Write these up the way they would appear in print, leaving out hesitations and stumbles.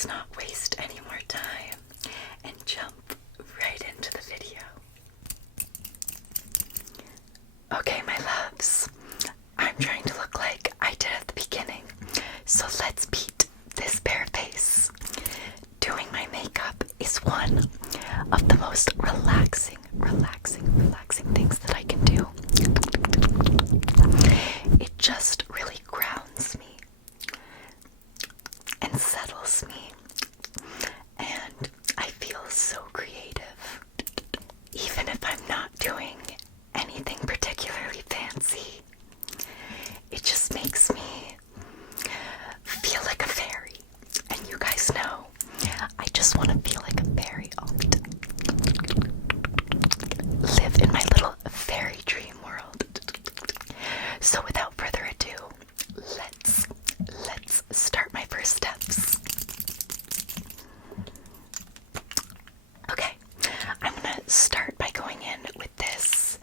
let's not waste any more time and jump right into the video. Okay, my loves, I'm trying to look like I did at the beginning, so let's beat this bare face. Doing my makeup is one of the most relaxing things that I can do. It just really grounds me and settles me, and I feel so creative. Even if I'm not doing anything particularly fancy, it just makes me feel like a fairy. And you guys know, I just want to feel like a fairy all the time. Live in my little fairy dream world. So without further ado, let's start my first steps. Okay, I'm gonna start by going in with this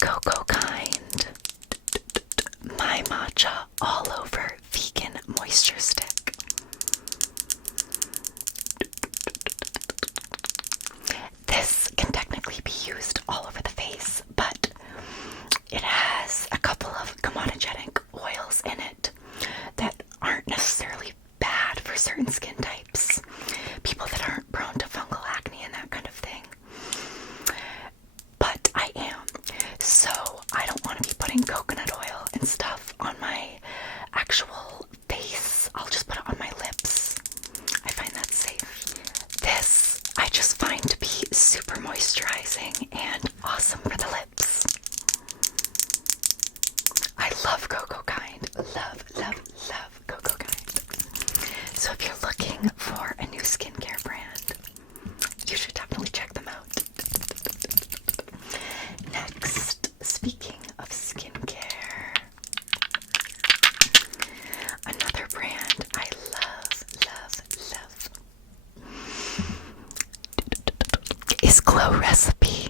Cocoa Kind My Matcha All Over Vegan Moisture Stick. This can technically be used all over the face, but it has a couple of comedogenic oils in it that aren't necessarily bad for certain skin types, people that aren't prone to fungal acne and that kind of thing. But I am, so I don't want to be putting coconut oil and stuff on my actual face. I'll just put it on my lips. I find that safe. This I just find to be super moisturizing and awesome for the lips. I love Cocoa Kind. Love Cocoa Kind. So if you're looking for a new skincare brand, you should definitely check them out. Next, speaking of skincare, another brand I love is Glow Recipe.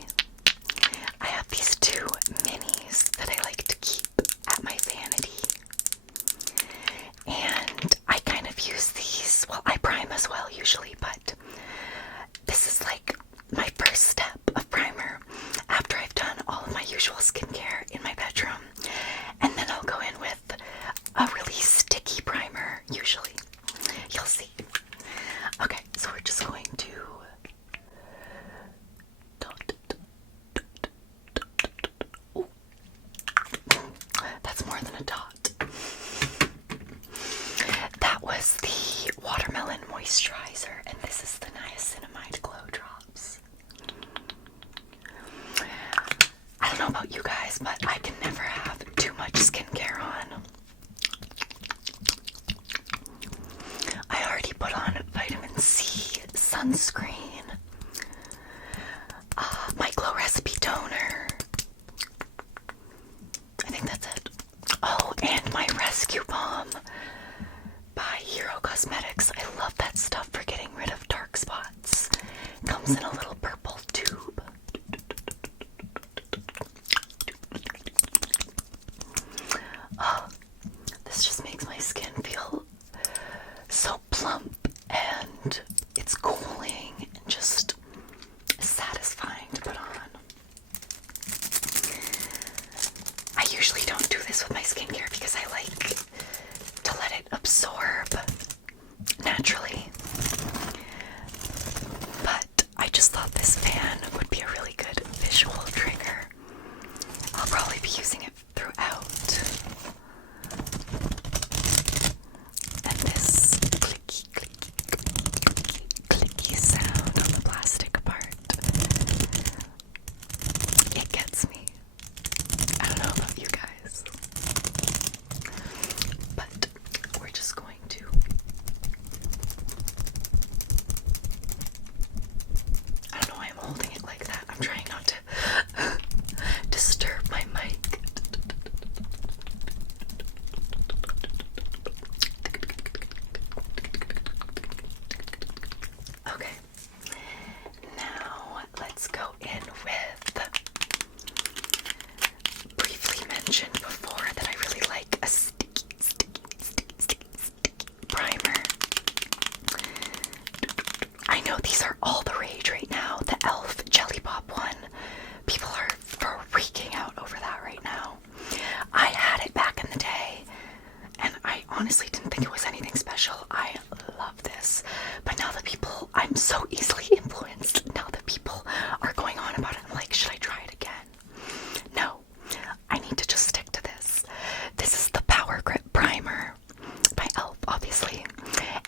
I have these two minis that I like to keep at my vanity, and I kind of use these, well, I prime as well usually, but this is like my first step of primer after I've done all of my usual skincare in my bedroom, and then I'll go in with a really sticky primer usually. You'll see. Okay, so we're just going to Ooh. That's more than a dot. That was the Watermelon Moisturizer, and this is the Niacinamide Glow Drops. I don't know about you guys, but I can never have too much skincare on. I already put on vitamin C, sunscreen, my Glow Recipe toner. I think that's it. Oh, and my Rescue Balm by Hero Cosmetics. I love that stuff for getting rid of dark spots. It comes in a little purple tube. Oh, this just makes my skin feel so plump, and it's cooling and just satisfying to put on. I usually don't do this with my skincare because I like to let it absorb naturally, but I just thought this fan would be a really good visual trigger. I'll probably be using it throughout. And this clicky sound on the plastic part, it gets me. I don't know about you guys, but we're just going to these are all the rage right now. The Elf Jelly Pop one. People are freaking out over that right now. I had it back in the day, and I honestly didn't think it was anything special. I love this. But now that people, I'm so easily influenced. Now that people are going on about it, I'm like, should I try it again? No, I need to just stick to this. This is the Power Grip Primer by e.l.f. obviously.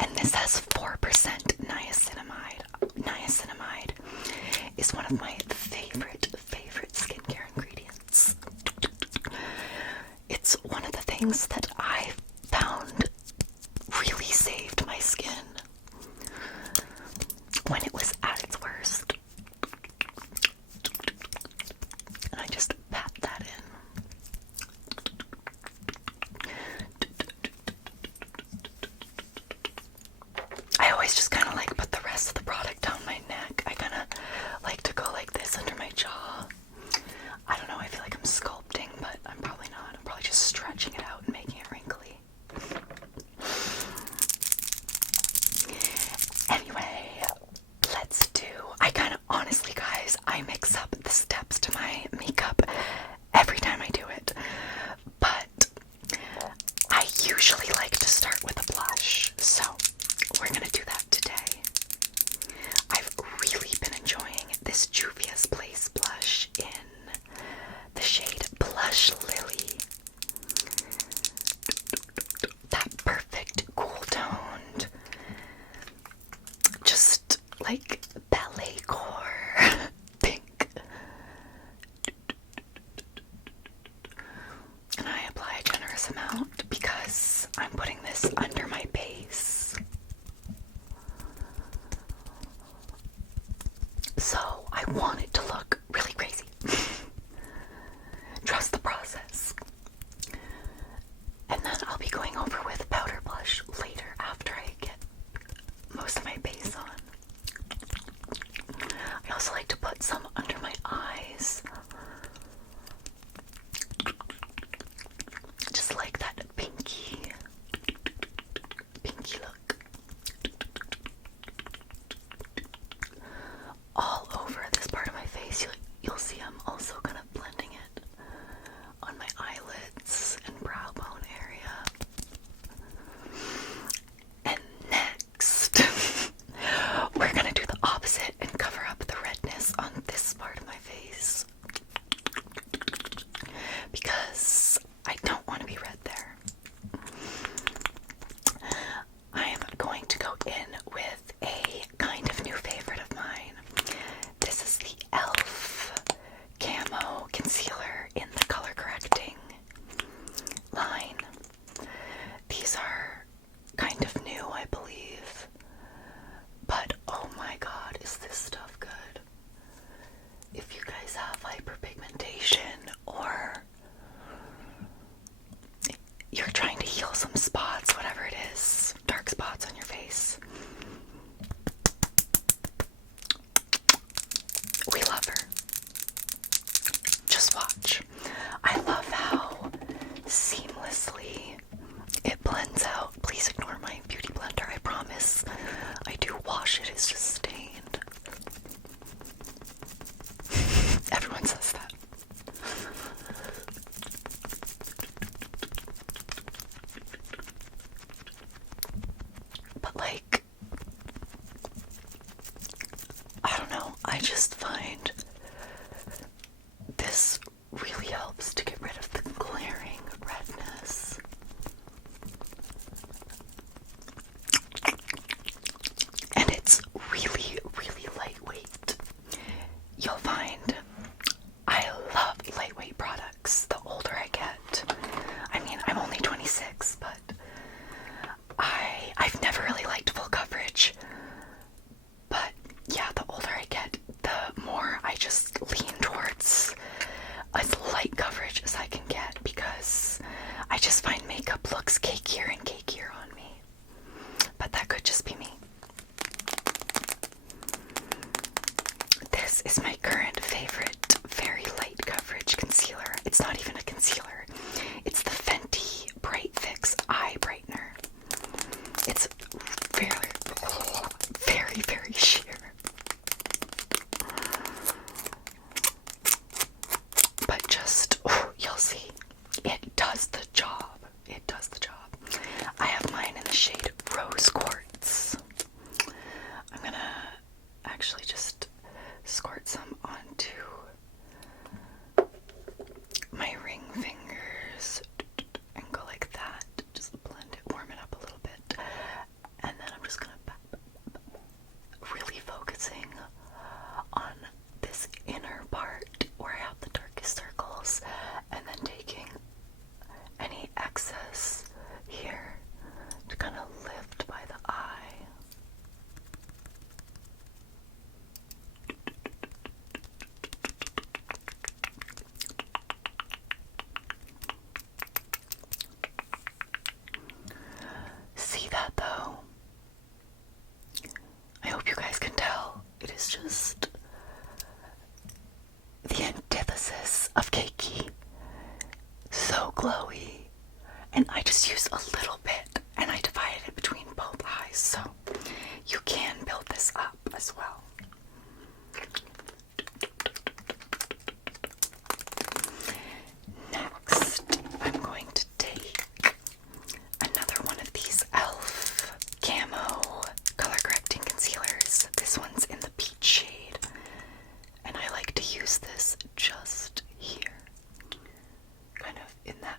And this has 4% niacinamide. Niacinamide is one of my favorite skincare ingredients. It's one of the things that I found really saved my skin when it was at its worst. And I just pat that in. I always just kind of like put the rest of the product down my neck. I kind of like to go like this under my jaw. I don't know, I feel like I'm sculpting, but I'm probably not. I'm probably just stretching it out and making it wrinkly. Anyway, let's do, I kind of, honestly guys, I mix up the steps to my makeup every time I do it. But I usually like to start with a blush, so we're gonna do that today. I've really been enjoying this Juvia's Place blush in the shade Blush Lily. That perfect cool toned, just like ballet core pink. And I apply a generous amount because I'm putting this under my base. So I want it to look really crazy. Trust the process. And then I'll be going over with powder blush later after I get most of my base on. I also like to put some under my eyes. Just like that pinky look. All over this part of my face. You'll see I'm also kind of blending it on my eyelids and brow bone area. And next, we're gonna do the opposite and cover up the redness on this part of my face. Because I don't want to be red there. I am going to go in with a kind of new favorite of mine. This is the e.l.f. Camo Concealer in the color correcting line. These are kind of new, I believe. But oh my god, is this stuff good? If you guys have hyperpigmentation or you're trying to heal some spots, whatever it is, dark spots on your face, we love her. Just watch. I love how seamlessly it blends out. Please ignore my beauty blender, I promise. I do wash it, it's just stained. Everyone says that. But like, I don't know, I just find this really helps to get rid of the glaring redness. And it's really, really lightweight. You'll find I love lightweight products the older I get. I mean, I'm only 26, but I've never really liked full coverage. But yeah, the older I get, the more I just lean towards as light coverage as I can get, because I just find makeup looks cakier and cakier on me. But that could just be me. This is my current favorite very light coverage concealer. It's not even a concealer. It's the Fenty Bright Fix Eye Brightener. It's very, very sheer. guys, so you can build this up as well. Next, I'm going to take another one of these e.l.f. Camo color correcting concealers. This one's in the peach shade, and I like to use this just here, kind of in that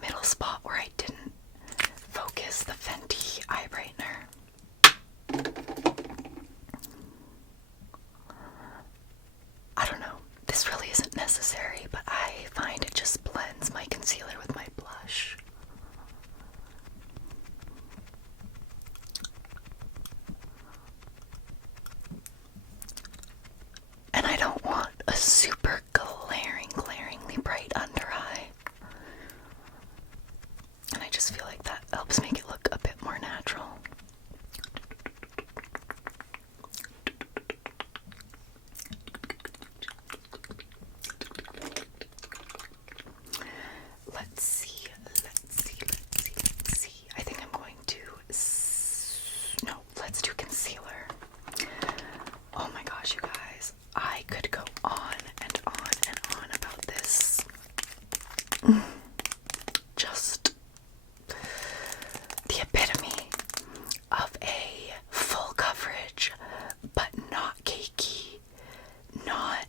middle spot where I didn't focus the Fenty eye brightener. I don't know, this really isn't necessary, but I find it just blends my concealer with my blush. And I don't want a super glaringly bright under eye. And I just feel like that helps make it look a bit more natural. Let's see. I think I'm going to, no, let's do concealer. Oh my gosh, you guys, I could go on and on and on about this. Just the epitome of a full coverage, but not cakey, not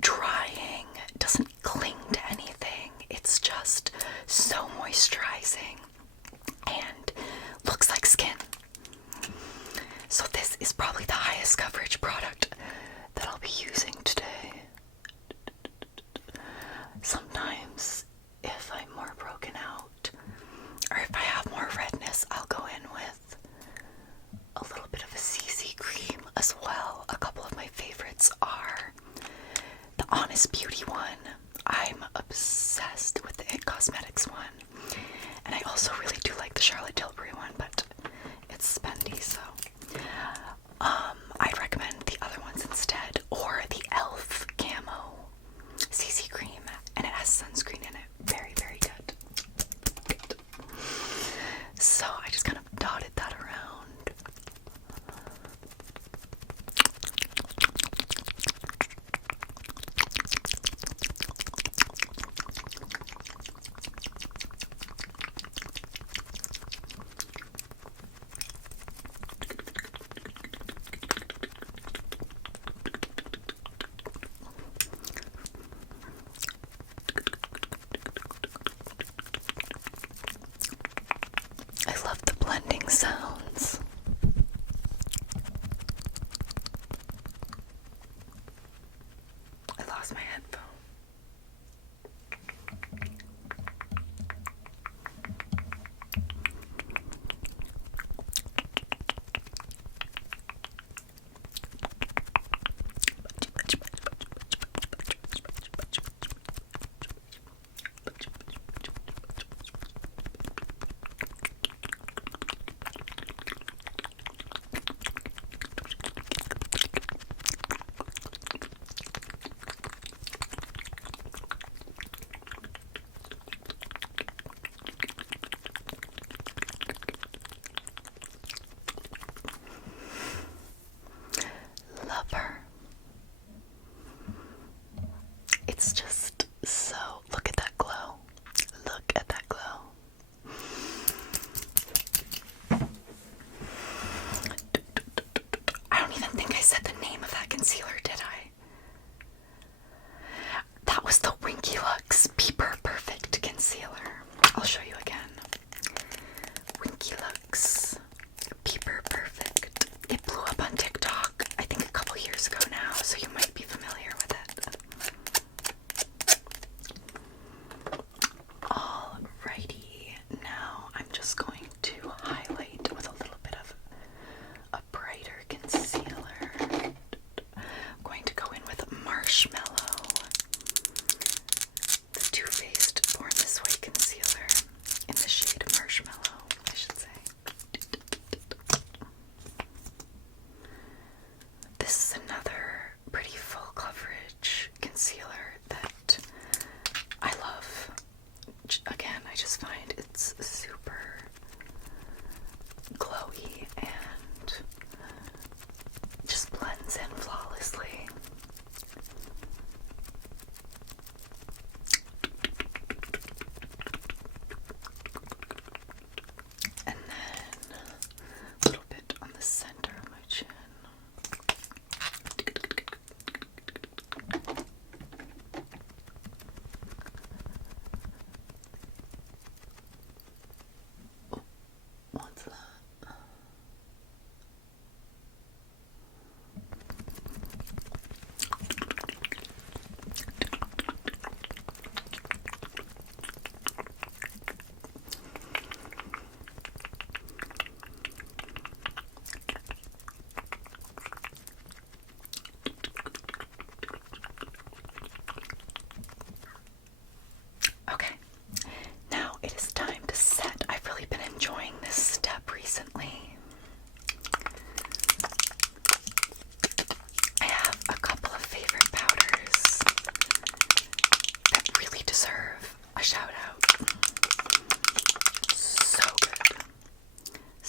drying, doesn't cling to anything. It's just so moisturizing and looks like skin. So this is probably the highest coverage product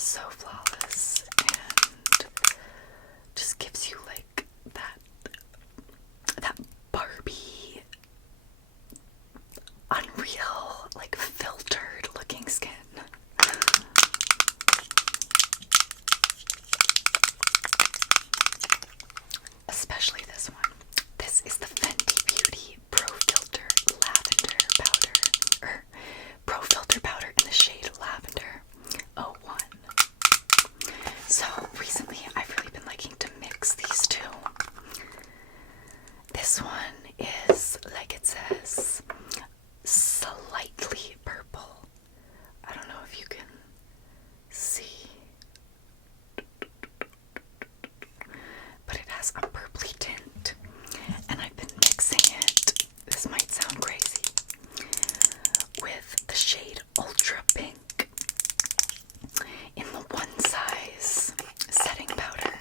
so flawless and just gives you like that Barbie, unreal, like filtered looking skin. Especially this one. This is the Fenty Beauty Pro Filter Lavender Powder, or Pro Filter Powder in the shade Lavender 01. So recently I've really been liking to mix these two. This one is, like it says, slightly purple. I don't know if you can see, but it has a purpley tint, and I've been mixing it, this might sound crazy, with the shade Ultra Pink in the One Size setting powder,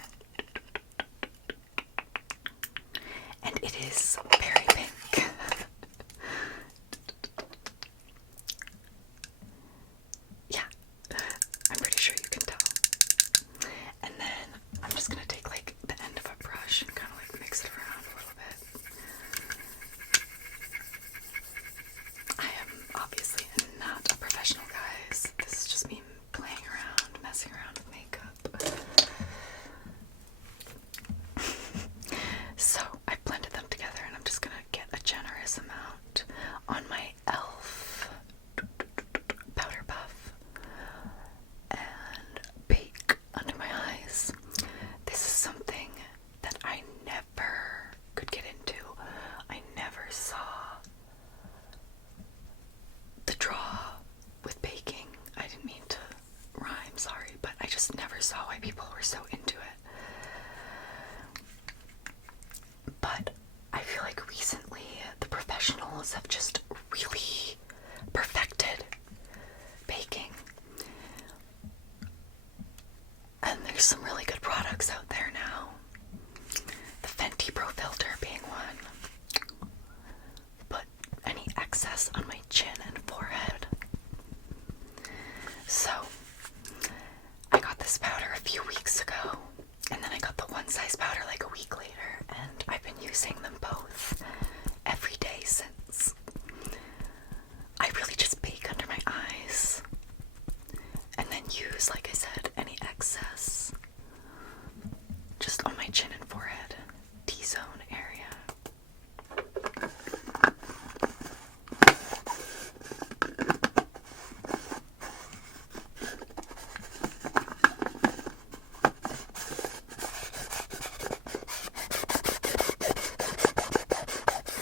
and it is berry pink. Yeah, I'm pretty sure you can tell. And then I'm just gonna take like the end of a brush and kind of like mix it around a little bit. I am obviously not a professional, guys. This is just me playing around, messing around with makeup. So I blended them together, and I'm just gonna get a generous amount on my e.l.f. powder puff and bake under my eyes. This is something that I never could get into. I never saw the draw with baking. I didn't mean to rhyme, sorry, but I just never saw why people were so into it. But I feel like recently the professionals have just really perfected baking. And there's some really good products out there now. The Fenty Pro Filter being one. Put any excess on my chin and forehead. So, I got this powder a few weeks ago, and then I got the One Size powder like a week later, and I've been using them both every day since. I really just bake under my eyes, and then use, like I said, any excess just on my chin and forehead, T-zone area.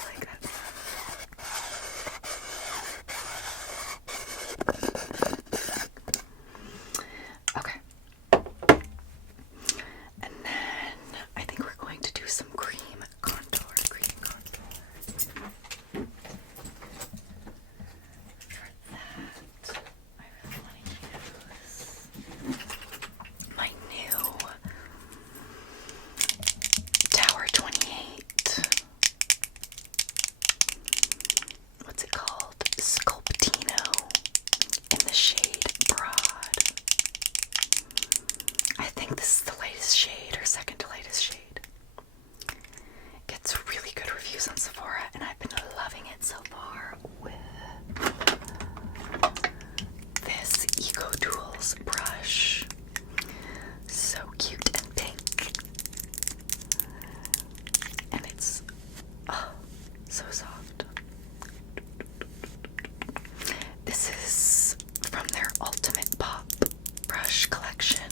Like that. Okay. And then I think we're going to do some cream contour. For that, I really want to use my new Tower 28. What's it called? Sculptino in the shade Broad. I think this is the latest shade, or second to latest shade. Gets really good reviews on Sephora, and I've been loving it so far with this Eco Tools brush. So cute and pink. And it's so soft. This is from their Ultimate Pop brush collection.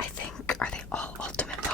I think, are they all Ultimate Pop?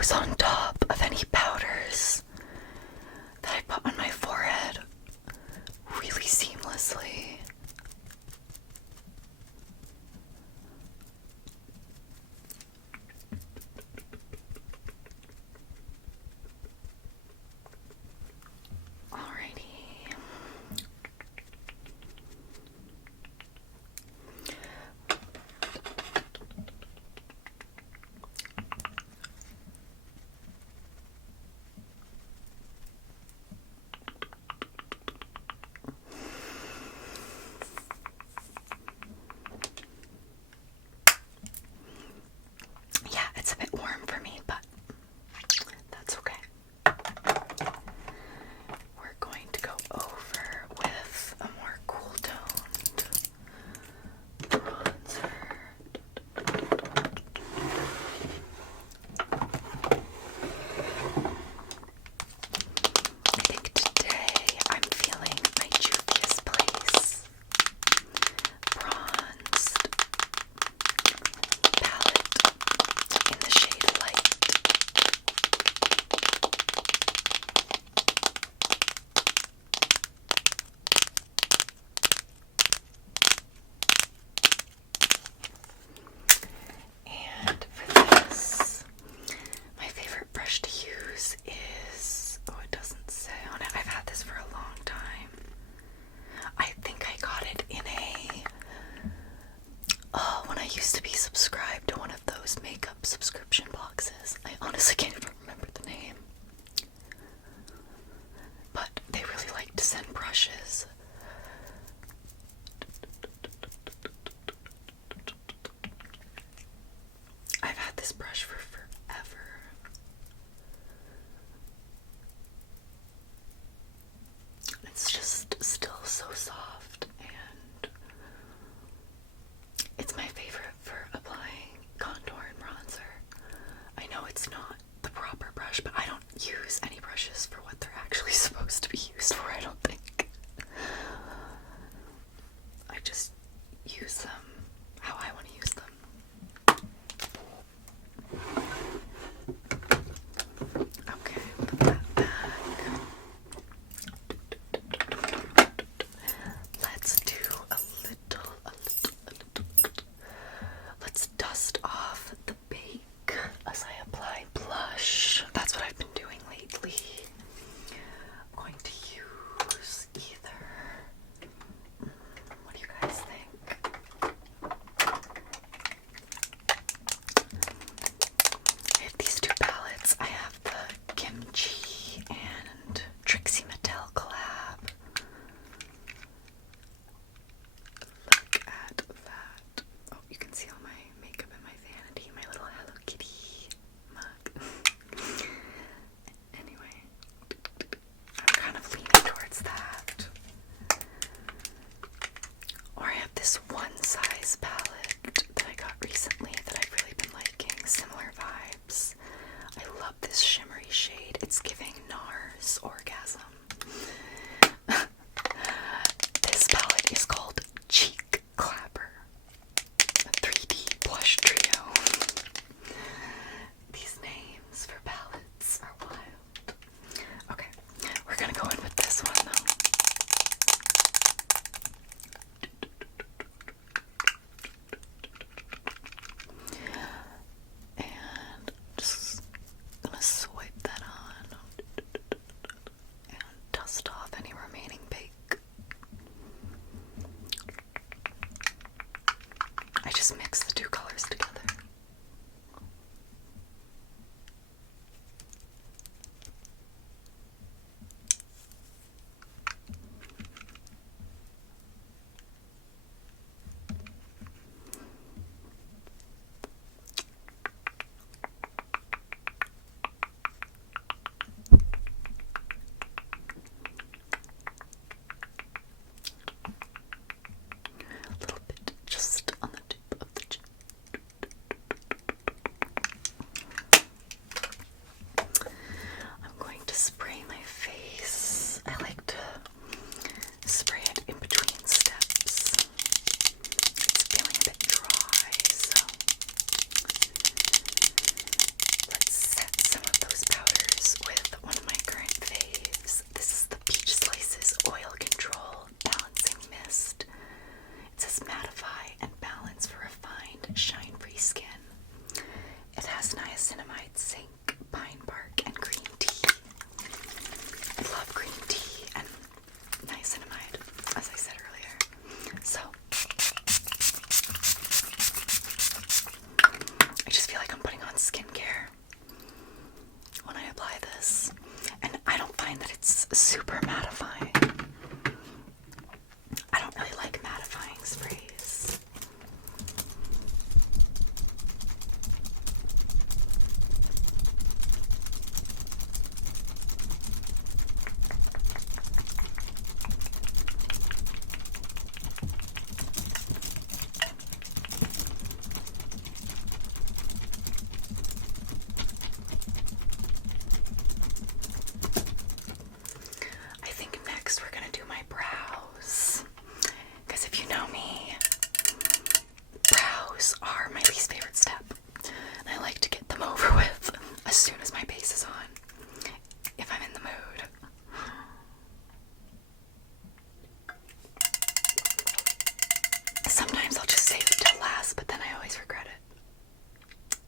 goes on top of any powders that I put on my forehead really seamlessly. Alrighty. Yeah, it's a bit warm for me, but that's okay. We're going to go over with a more cool toned bronzer. I think today I'm feeling my Juvia's Place bronzed palette in the shade Light. And for this, my favorite brush to use is, oh, it doesn't say on it. I've had this for a long time. I think I got it in when I used to be subscribed to one of those makeup subscription boxes. I honestly can't even remember the name. But they really like to send brushes. I've had this brush for forever. It's just still so soft, and it's my favorite for applying contour and bronzer. I know it's not the proper brush, but I don't use any brushes for what they're actually supposed to be used for, I don't think. I just use them how I want to use them. Okay, put that back. Let's do a little. Let's dust off the bake as I apply blush. That's what I've been doing lately. I'm going to use either. What do you guys think? I have these two palettes. I have the Kimchi and Trixie Mattel collab. Look at that. Oh, you can see all my makeup in my vanity, my little Hello Kitty mug. Anyway, I'm kind of leaning towards that. Or I have this one size palette that I got recently that I've really been liking. Similar vibes. I love this shimmery shade. It's giving NARS orgasm. This palette is called Cheek Clapper, a 3D blush trio. These names for palettes are wild. Okay, we're gonna go in with this one though. And just gonna swipe that on and dust off any remaining bake. I just mix the two colors together. A little bit just on the tip of the chin. eyebrows are my least favorite step. And I like to get them over with as soon as my base is on, if I'm in the mood. Sometimes I'll just save it till last, but then I always regret it.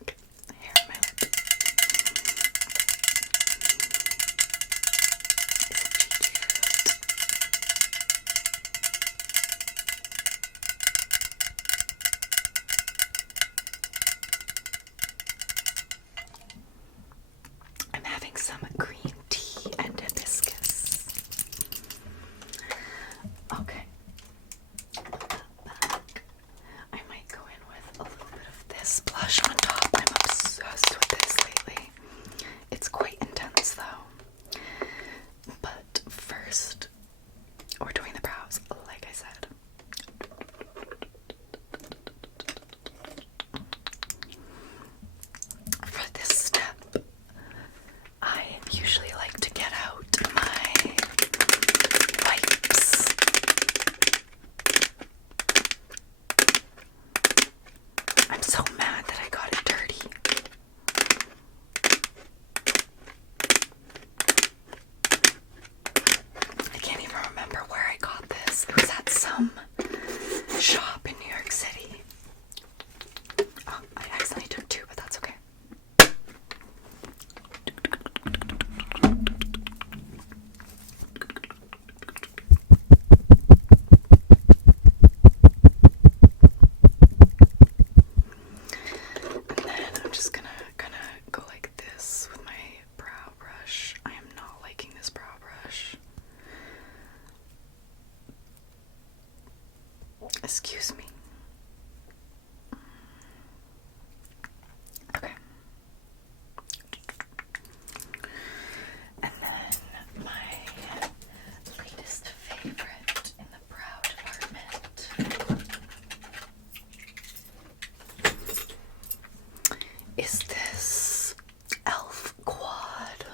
Okay, hair on my lip. I'm having some green tea and hibiscus. Okay. I might go in with a little bit of this blush on top. I'm obsessed with this lately. It's quite intense though. But first, we're doing the brows, like I said. For this step, I usually like to get out my wipes. I'm so mad that I got it dirty. I can't even remember where I got this. It was at some shop in New York City. Oh, I accidentally took two, but that's okay. And then I'm just gonna go like this with my brow brush. I am not liking this brow brush. Excuse me. Okay. And then my latest favorite in the brow department is this e.l.f. quad.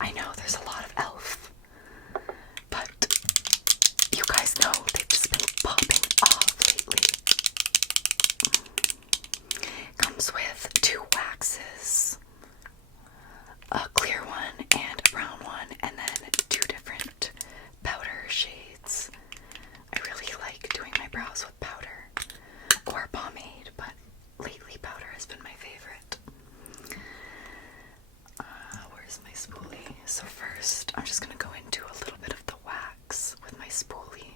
I know there's a lot of e.l.f., but you guys know they've just been popping off lately. Comes with 2 waxes, a clear one and a brown one, and then 2 different powder shades. I really like doing my brows with powder or pomade, but lately powder has been my favorite. Where's my spoolie? So first, I'm just gonna go into a little bit of the wax with my spoolie.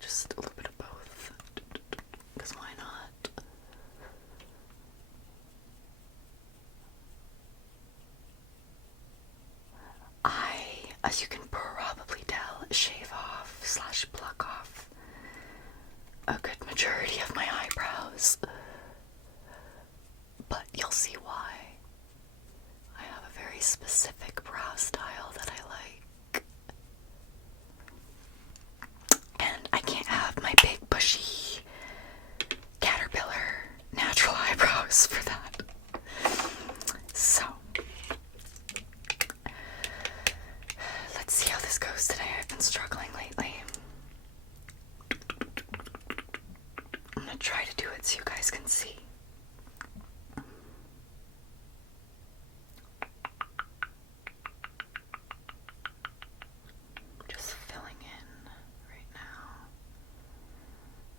Just a little bit of both, because why not? I, as you can probably tell, shave off / pluck off a good majority of my eyebrows, but you'll see why. I have a very specific brow style that I like, and I can't have my big bushy caterpillar natural eyebrows for that. So let's see how this goes today. I've been struggling lately. I'm gonna try to do it so you guys can see. Just filling in right now.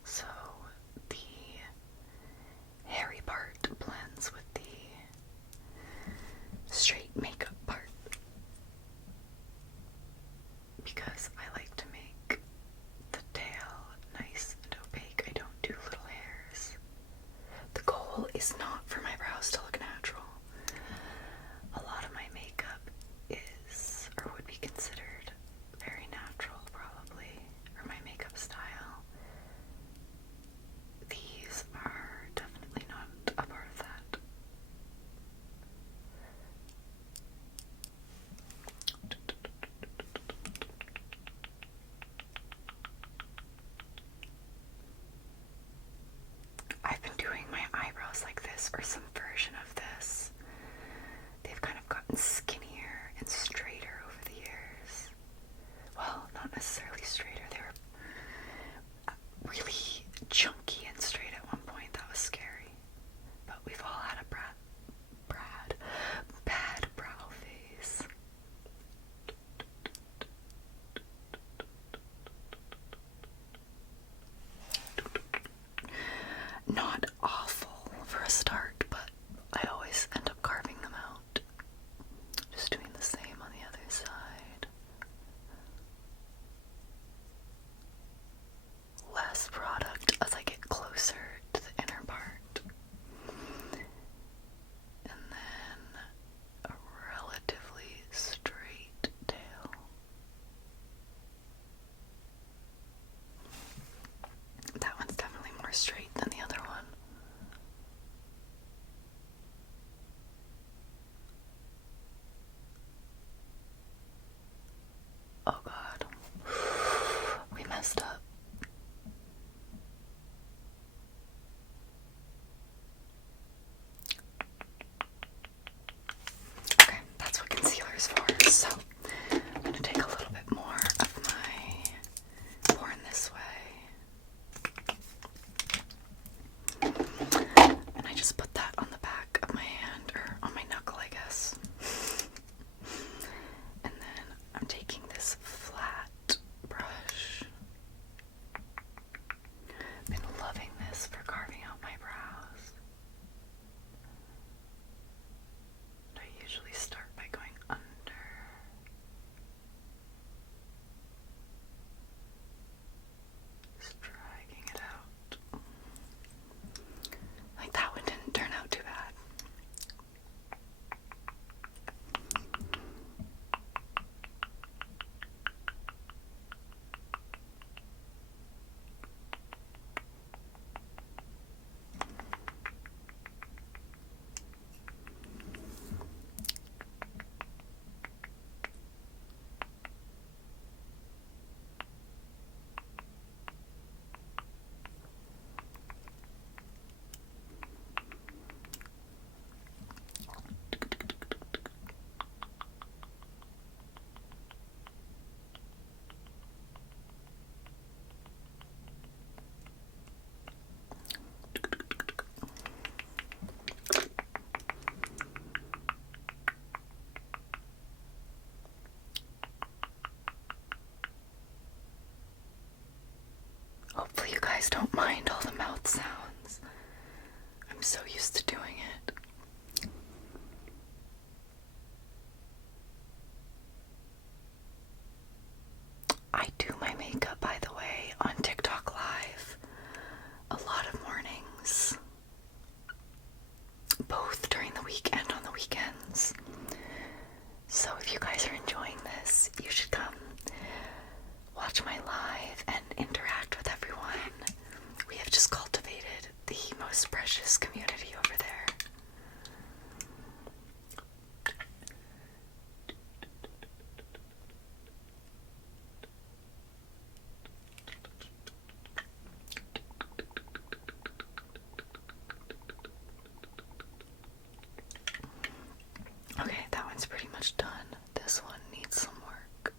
So the hairy part blends with the straight makeup part, because I like to make the tail nice and opaque. I don't do little hairs. The guys don't mind all the mouth sounds. I'm so used to doing it. I do my makeup, by the way, on TikTok Live a lot of mornings, both during the week and on the weekends. So if you guys are enjoying this, you should come watch my live and interact with everyone. We have just cultivated the most precious community over there. Okay, that one's pretty much done. This one needs some work.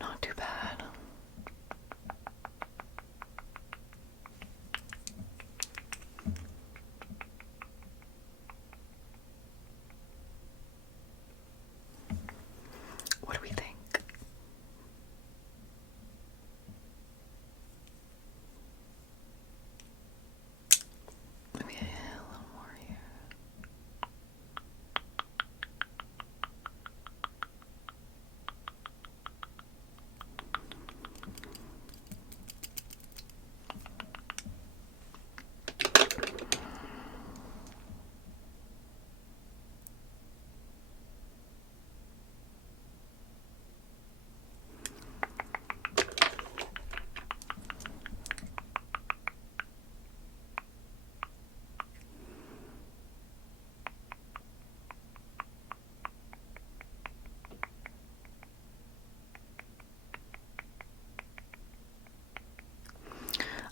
Not too bad. What do we think? Maybe a little more here.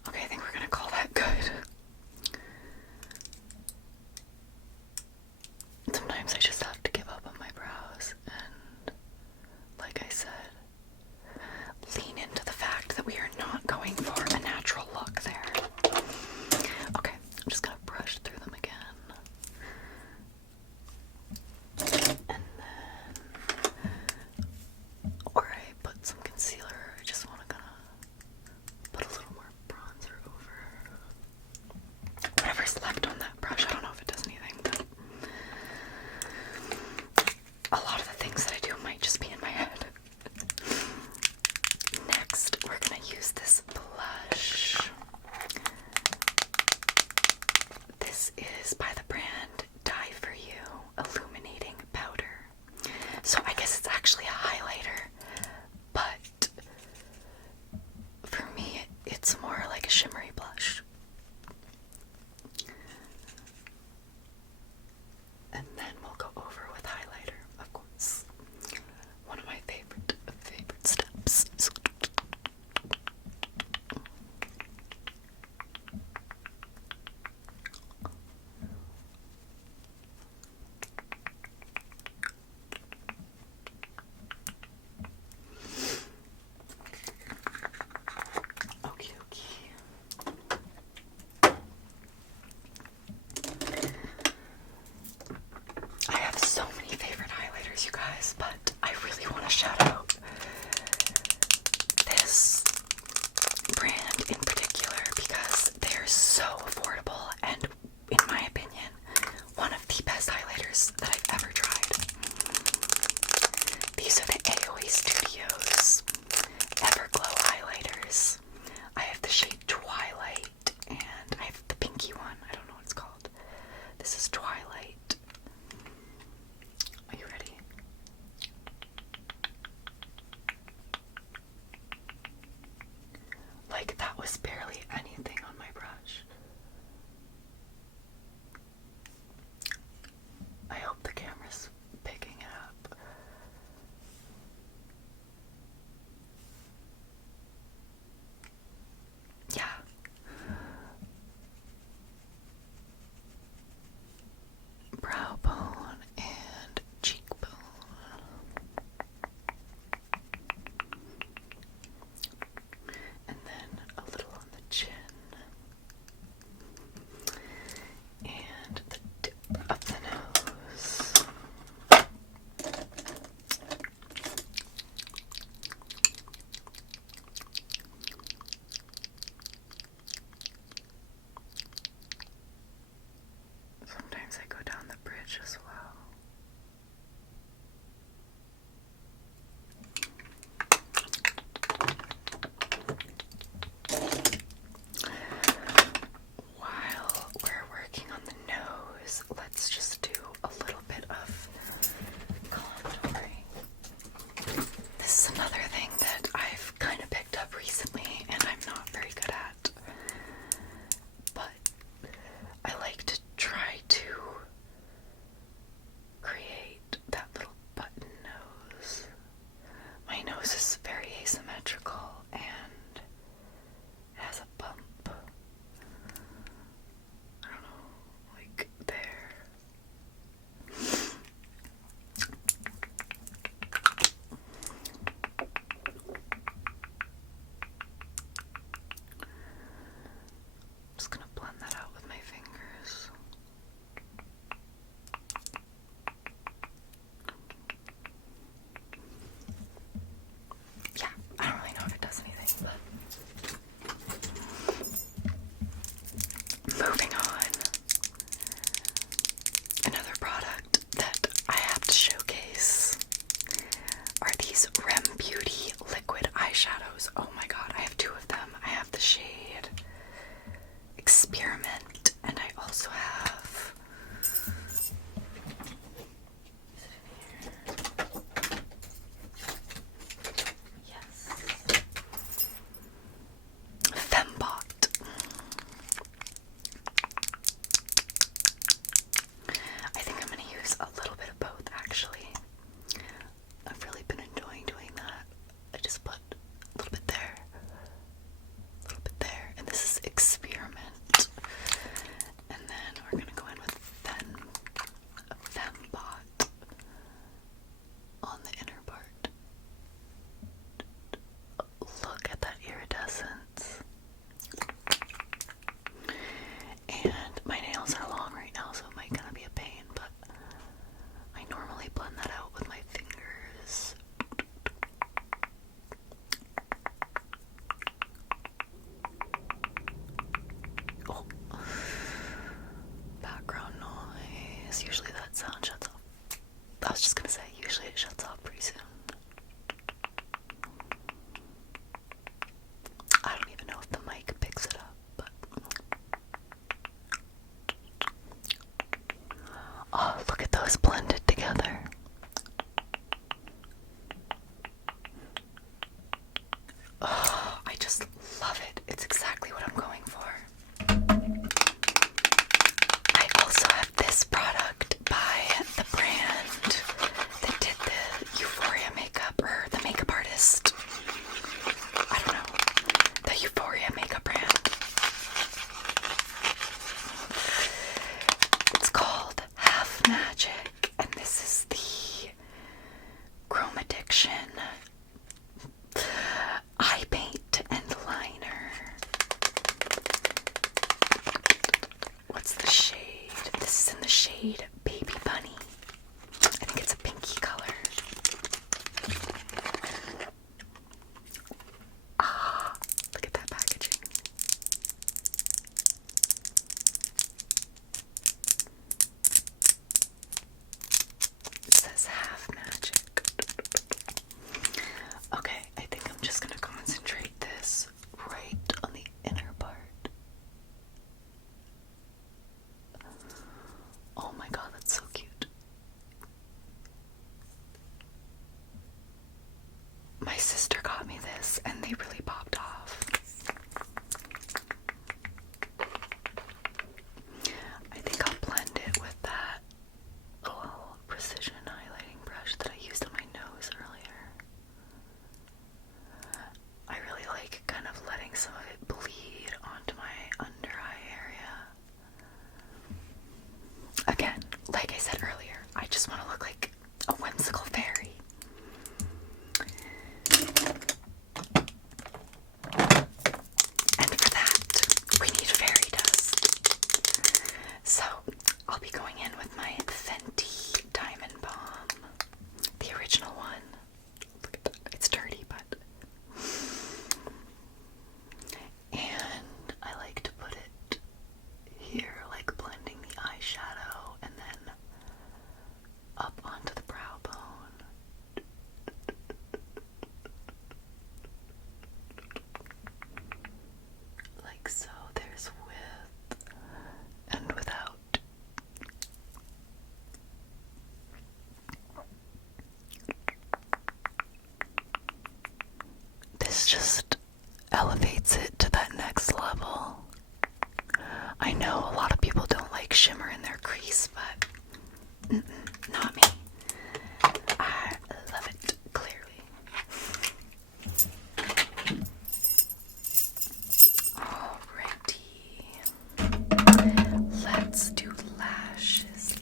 Okay, I think we're gonna call that good. Sometimes I just have to give up on my brows and, like I said, lean into the fact that we are not going for a natural look there. Okay, I'm just gonna brush through them again. And then, where I put some concealer, I just want to kind of put a little more bronzer over whatever's left on that brush. I don't know if it does anything, but a lot of the things that I do might just be in my head. Next, we're gonna use this blush. This is by the brand Die For You Illuminating Powder. So I guess it's actually a highlighter, but for me, it's more like a shimmery blush. And then we'll go over with highlighter, of course. One of my favorite steps. Okie dokie. I have so many favorite highlighters, you guys, but I really want to shout out this brand in particular because they're so affordable and, in my opinion, one of the best highlighters that I've ever tried. These are the AOA Studios Everglow highlighters. I have the shade Twilight and I have the pinky one. I don't know what it's called. This is Twilight. Are you ready? Like, that was barely anything on my brush. I know a lot of people don't like shimmer in their crease, but not me. I love it, clearly. Alrighty. Let's do lashes.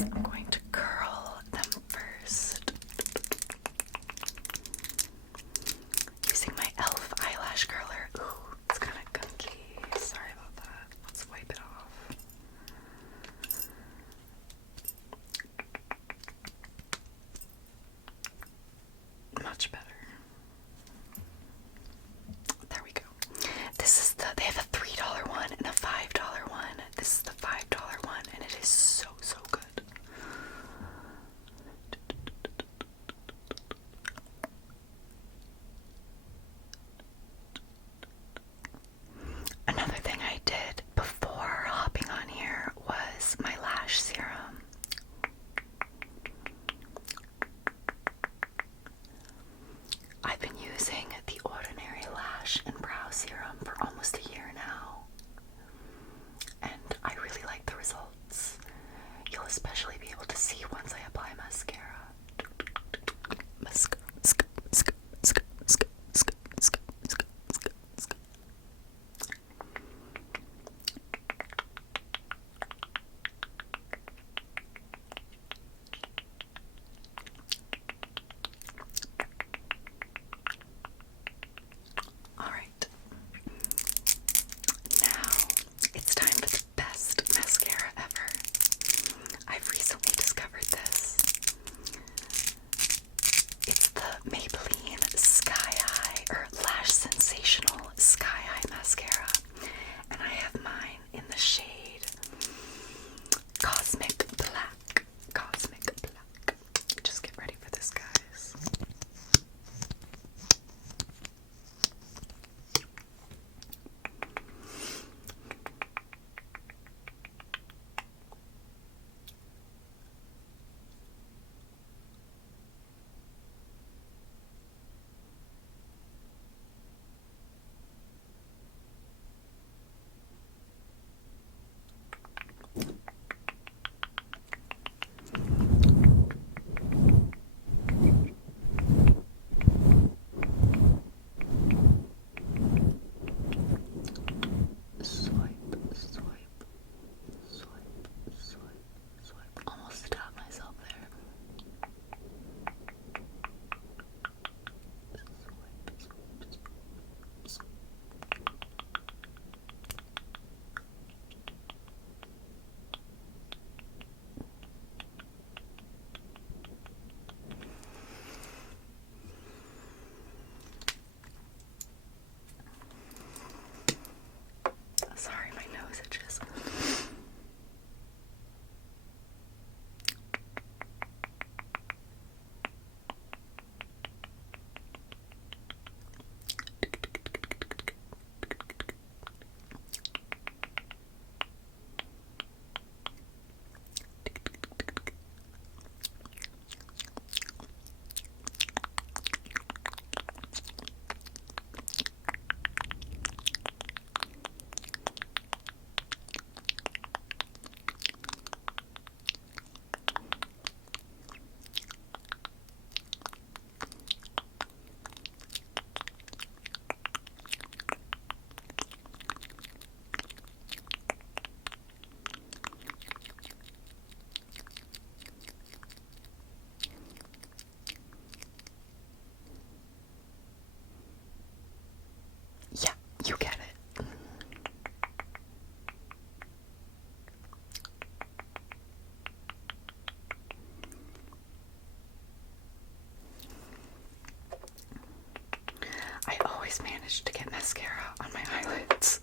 I'm going to curl them first. Using my e.l.f. eyelash curler. Ooh, it's kind of gunky. Sorry about that. Let's wipe it off. Much better. There we go. They have a $3 one and a $5 one. This is the $5 one, and it is so good. Another thing I did before hopping on here was my lash serum. I've been using the Ordinary Lash and Brow Serum for almost a year now, and I really like the results. You'll especially be able to see once I apply mascara. Alright, now it's time for the best mascara ever. I've recently discovered this. It's the Maybelline Sky High, or Lash Sensational Sky High Mascara, and I have mine in the shade Cosmic Black. Cosmic Black. Just get ready for this, guys. Almost stopped myself there. Sorry, my nose itches. Yeah, you get it. I always manage to get mascara on my eyelids.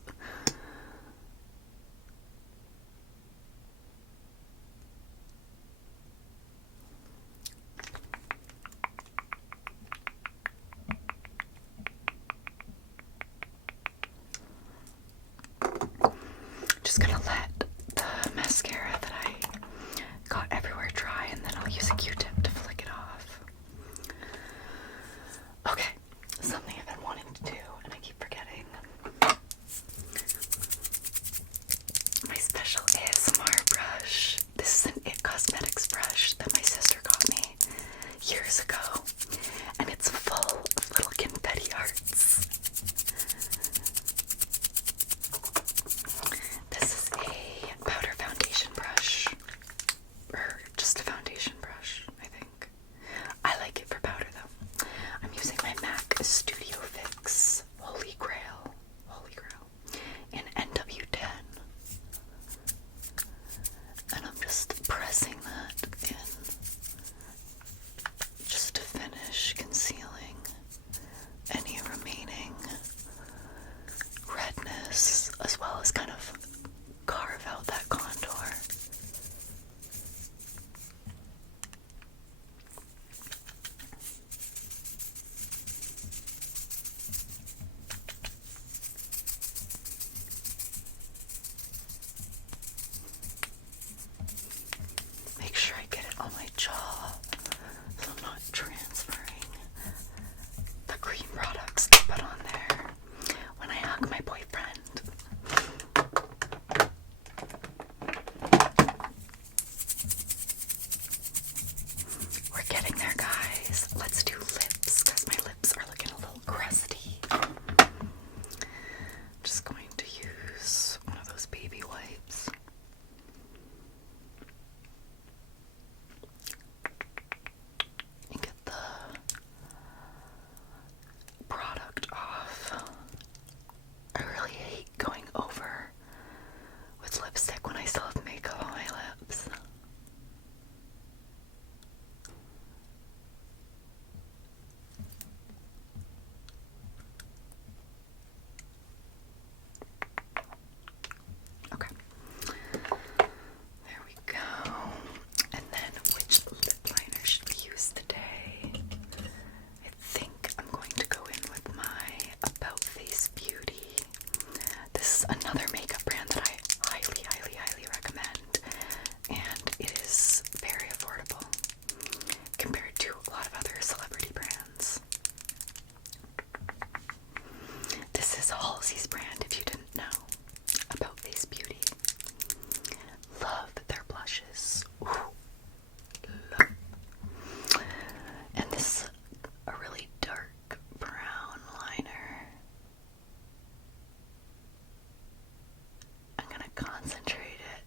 Just gonna let the mascara that I got everywhere dry, and then I'll use a Q-tip to flick it off. Okay, something I've been wanting to do, and I keep forgetting. mug my boyfriend. We're getting there, guys. Let's do lips, because my lips are looking a little crusty. Just going to use one of those baby wipes. And get the product off. I really hate going over with lipstick when I still have makeup on my lips. Okay. There we go. And then which lip liner should we use today? I think I'm going to go in with my About Face Beauty. This is another makeup brand that I highly, highly, highly recommend. And it is very affordable compared to a lot of other celebrity brands. This is Halsey's brand, if you didn't know. About Face Beauty. Love their blushes. Ooh. Love. And this is a really dark brown liner. I'm gonna concentrate it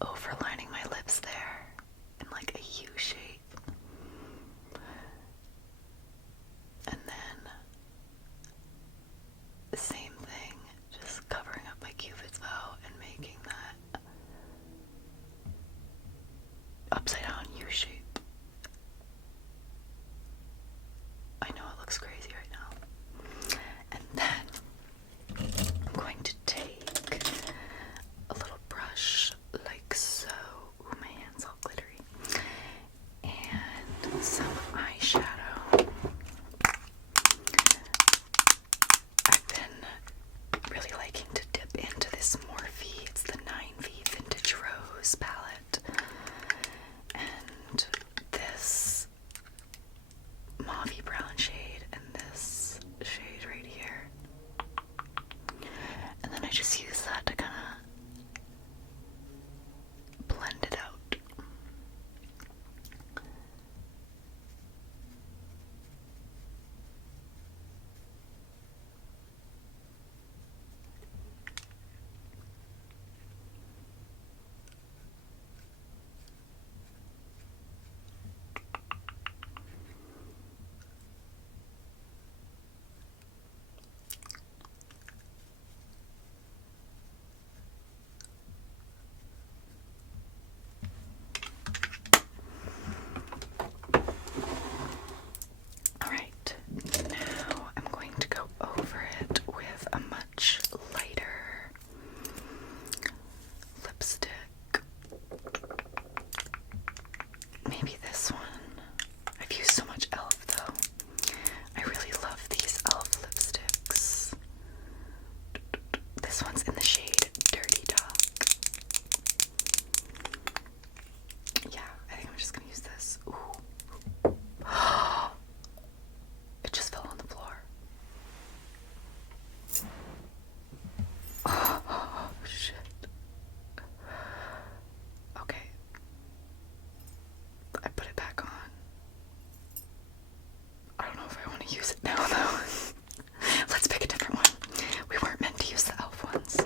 overlining my lips there in like a U shape. And then the same thing, just covering up my Cupid's bow and making that upside down U shape. I know it looks crazy right now. And then I'm going to take a little brush like so. Ooh, my hand's all glittery. And some eyeshadow. I've been really liking to dip into this Morphe. It's the 9V Vintage Rose palette. And this mauve brown shade and this shade right here. And then I just use that to kind of blend it out. Alright, now I'm going to go over it with a much lighter lipstick. Maybe this one. I've used so much e.l.f. though. I really love these e.l.f. lipsticks. This one's in the shade Dirty Talk. Yeah, I think I'm just gonna use this. Ooh. It just fell on the floor. Oh, shit. Okay. I put it back on. I don't know if I want to use it now, though. Let's pick a different one. We weren't meant to use the e.l.f. ones.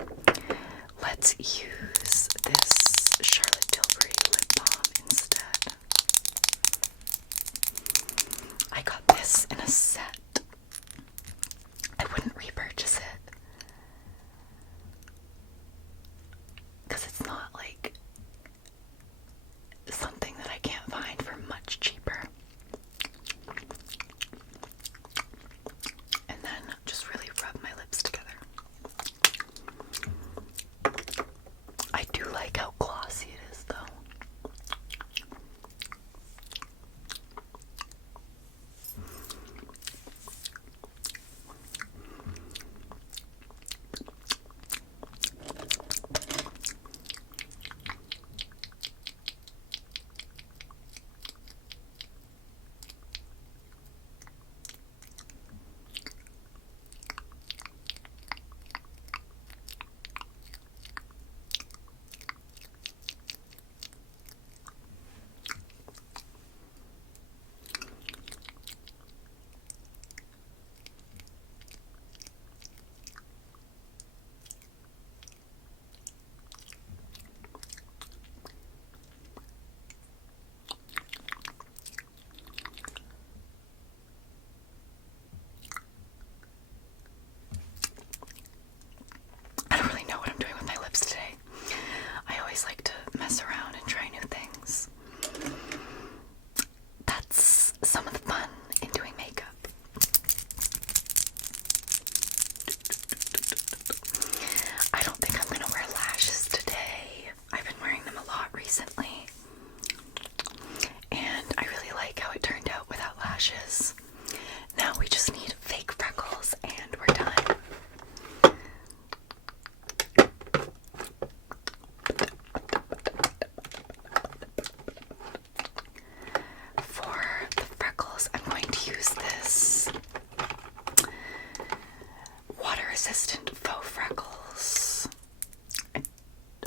resistant faux freckles.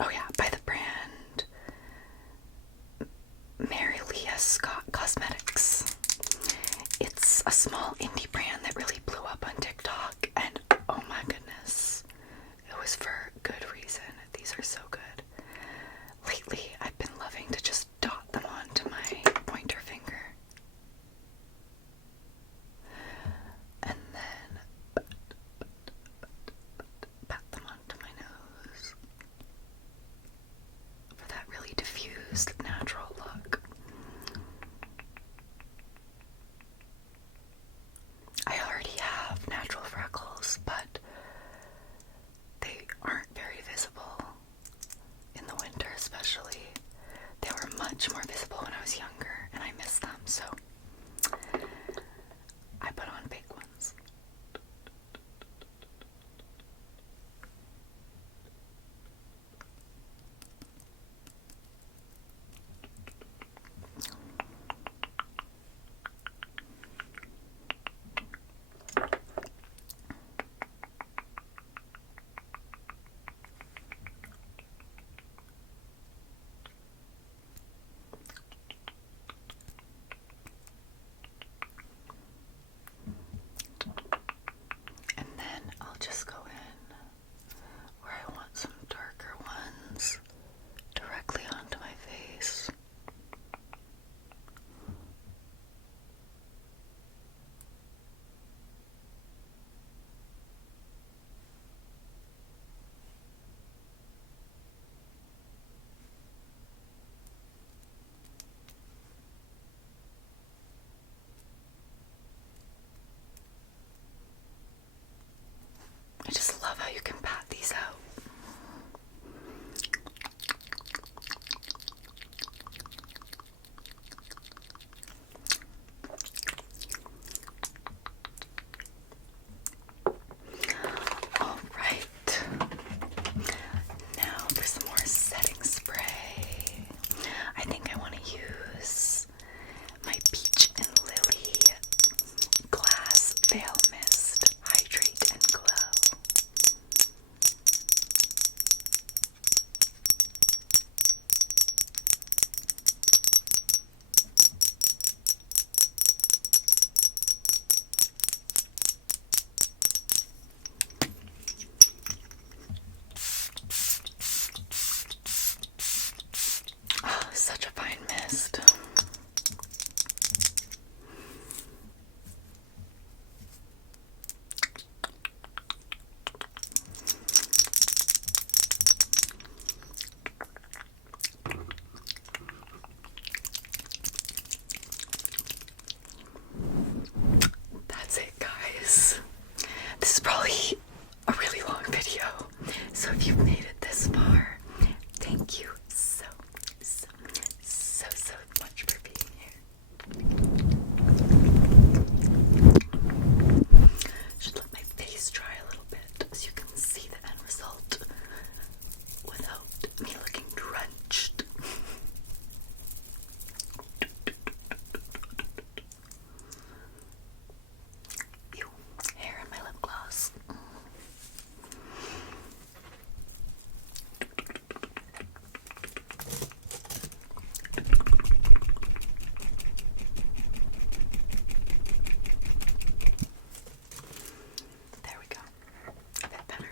Oh yeah, by the brand Mary Leah Scott Cosmetics. It's a small indie brand that really blew up on TikTok, and oh my goodness, it was for good reason. These are so good. Lately, I've been loving to just dot them onto my pointer finger. And then pat them onto my nose for that really diffused, natural look. I already have natural freckles, but they aren't very visible in the winter especially. They were much more visible when I was younger, and I miss them, so I put on big ones. And then I'll just go in where I want some darker ones directly onto my face. I just love how you can pat these out. All right. Now for some more setting spray. I think I want to use my Peach and Lily Glass Veil Mist Hydrate and Glow. Oh, such a fine mist. That's it, guys. This is probably a really long video, so if you've made it this far, thank you so much for being here. Should let my face dry a little bit so you can see the end result without me looking drenched. Ew, hair in my lip gloss. There we go. A bit better.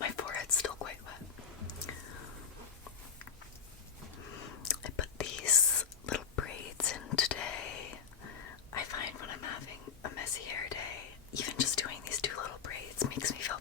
My forehead's still quite wet. I put these little braids in today. I find when I'm having a messy hair day, even just doing these two little braids makes me feel